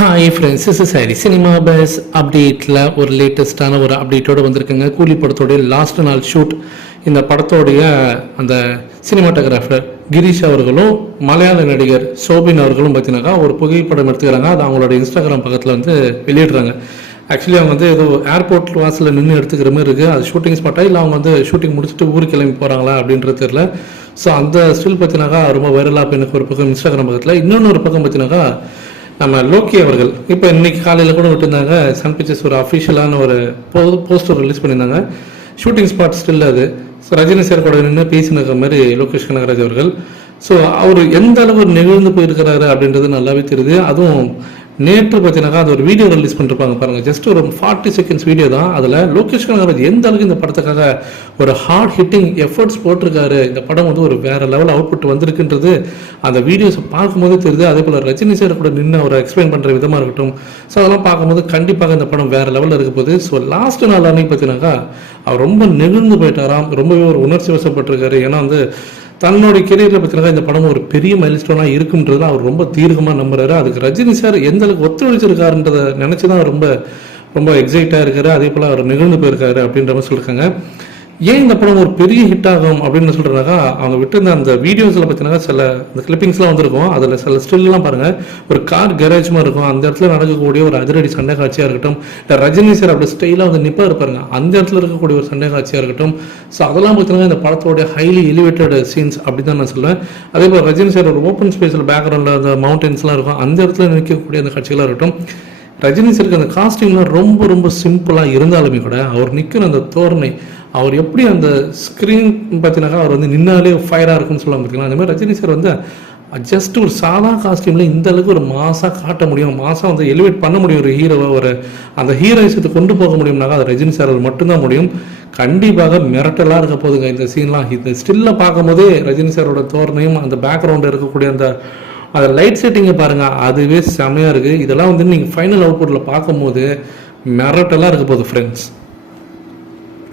Hi friends, is sorry cinema bus அப்டேட்டில் ஒரு லேட்டஸ்டான ஒரு அப்டேட்டோடு வந்திருக்குங்க. கூலி படத்தோடைய லாஸ்ட் நாள் ஷூட். இந்த படத்தோடைய அந்த சினிமாட்டோகிராஃபர் கிரீஷ் அவர்களும் மலையாள நடிகர் சோபின் அவர்களும் பார்த்தீங்கன்னாக்கா ஒரு புகைப்படம் எடுத்துக்கிறாங்க. அது அவங்களோட இன்ஸ்டாகிராம் பக்கத்தில் வந்து வெளியிடுறாங்க. ஆக்சுவலி அவங்க வந்து ஏதோ ஏர்போர்ட் வாசலில் நின்று எடுத்துக்கிற மாதிரி இருக்குது. அது ஷூட்டிங் ஸ்பாட்டாக இல்லை அவங்க வந்து ஷூட்டிங் முடிச்சுட்டு ஊருக்கு கிளம்பி போகிறாங்களா அப்படின்றது தெரியல. ஸோ அந்த ஸ்டில் பார்த்தீங்கன்னாக்கா ரொம்ப வைரலாக இப்போ எனக்கு ஒரு பக்கம் இன்ஸ்டாகிராம் பக்கத்தில், இன்னொன்று ஒரு பக்கம் பார்த்தீங்கன்னாக்கா நம்ம லோக்கி அவர்கள் இப்போ இன்னைக்கு காலையில் கூட விட்டுருந்தாங்க. சன் பிக்சர்ஸ் ஒரு அஃபிஷியலான ஒரு போஸ்டர் ரிலீஸ் பண்ணியிருந்தாங்க. ஷூட்டிங் ஸ்பாட் ஸ்டில் அது. ஸோ ரஜினி சார் கூட நின்று பேசினுக்கிற மாதிரி லோகேஷ் கனகராஜ் அவர்கள். ஸோ அவர் எந்த அளவு நெகிழ்ந்து போயிருக்கிறாரு அப்படின்றது நல்லாவே தெரியுது. அதுவும் நேற்று பார்த்தீங்கன்னாக்கா அது ஒரு வீடியோ ரிலீஸ் பண்ணிருப்பாங்க பாருங்கள். ஜஸ்ட் ஒரு 40 செகண்ட்ஸ் வீடியோ தான். அதில் லோகேஷ் கனகராஜ் எந்த அளவுக்கு இந்த படத்துக்காக ஒரு ஹார்ட் ஹிட்டிங் எஃபர்ட்ஸ் போட்டிருக்காரு. இந்த படம் வந்து ஒரு வேற லெவல் அவுட்புட் வந்திருக்குன்றது அந்த வீடியோஸை பார்க்கும்போது தெரியுது. அதே போல் ரஜினி சார் கூட நின்று அவர் எக்ஸ்பிளைன் பண்ணுற விதமாக இருக்கட்டும். ஸோ அதெல்லாம் பார்க்கும்போது கண்டிப்பாக இந்த படம் வேற லெவலில் இருக்க போகுது. ஸோ லாஸ்ட் நாள் அன்னைக்கு பார்த்தீங்கன்னாக்கா அவர் ரொம்ப நெகிழ்ந்து போயிட்டாராம். ரொம்பவே ஒரு உணர்ச்சி வசப்பட்டிருக்காரு. ஏன்னா வந்து தன்னுடைய கெரியரில் பார்த்தீங்கன்னா இந்த படம் ஒரு பெரிய மைல்ஸ்டோனாக இருக்குன்றது அவர் ரொம்ப தீர்க்கமாக நம்புறாரு. அதுக்கு ரஜினி சார் எந்த அளவுக்கு ஒத்துழைச்சிருக்காருன்றதை நினச்சி தான் ரொம்ப ரொம்ப எக்ஸைட்டாக இருக்காரு. அதே போல் அவர் நிகழ்ந்து போயிருக்காரு அப்படின்ற மாதிரி சொல்லியிருக்காங்க. ஏன் இந்த படம் ஒரு பெரிய ஹிட் ஆகும் அப்படின்னு சொல்கிறாங்க. அவங்க விட்டுருந்த அந்த வீடியோஸில் பார்த்தீங்கன்னா சில இந்த கிளிப்பிங்ஸ்லாம் வந்திருக்கும். அதில் சில ஸ்டில்லாம் பாருங்கள், ஒரு கார் கேரேஜ் மாதிரி இருக்கும். அந்த இடத்துல நடக்கக்கூடிய ஒரு அதிரடி சண்டை காட்சியாக இருக்கட்டும், இல்லை ரஜினி சார் அப்படி ஸ்டைலாக வந்து நிப்பாக இருப்பாருங்க, அந்த இடத்துல இருக்கக்கூடிய ஒரு சண்டை காட்சியாக இருக்கட்டும். ஸோ அதெல்லாம் பார்த்தீங்கன்னா இந்த படத்தோடைய ஹைலி எலிவேட்டட் சீன்ஸ் அப்படி தான் நான் சொல்லுவேன். அதே போல் ரஜினி சார் ஒரு ஓப்பன் ஸ்பேஸில் பேக்ரவுண்டில் அந்த மவுண்டன்ஸ்லாம் இருக்கும், அந்த இடத்துல நிற்கக்கூடிய அந்த காட்சிகளாக இருக்கட்டும். ரஜினி சாருக்கு அந்த காஸ்டியூம்லாம் ரொம்ப ரொம்ப சிம்பிளாக இருந்தாலுமே கூட அவர் நிற்கிற அந்த தோரணை, அவர் எப்படி அந்த ஸ்க்ரீன் பார்த்தீங்கன்னாக்கா அவர் வந்து நின்னாலே ஃபயராக இருக்குன்னு சொல்லுவாங்க பார்த்தீங்களா. அந்த மாதிரி ரஜினி சார் வந்து ஜஸ்ட் ஒரு சாதா காஸ்டியூமில் இந்த அளவுக்கு ஒரு மாசாக காட்ட முடியும், மாசாக வந்து எலிவேட் பண்ண முடியும் ஒரு ஹீரோவை, ஒரு அந்த ஹீரோயிசத்தை கொண்டு போக முடியும்னாக்கா அது ரஜினி சார் மட்டும்தான் முடியும். கண்டிப்பாக மிரட்டலாக இருக்க போதுங்க இந்த சீன்லாம். இந்த ஸ்டில்ல பார்க்கும்போதே ரஜினி சாரோட தோரணையும் அந்த பேக்ரவுண்டில் இருக்கக்கூடிய அந்த லைட் செட்டிங்கை பாருங்கள், அதுவே செமையாக இருக்குது. இதெல்லாம் வந்து நீங்கள் ஃபைனல் அவுட்புட்டில் பார்க்கும்போது மிரட்டலாக இருக்க போகுது ஃப்ரெண்ட்ஸ்.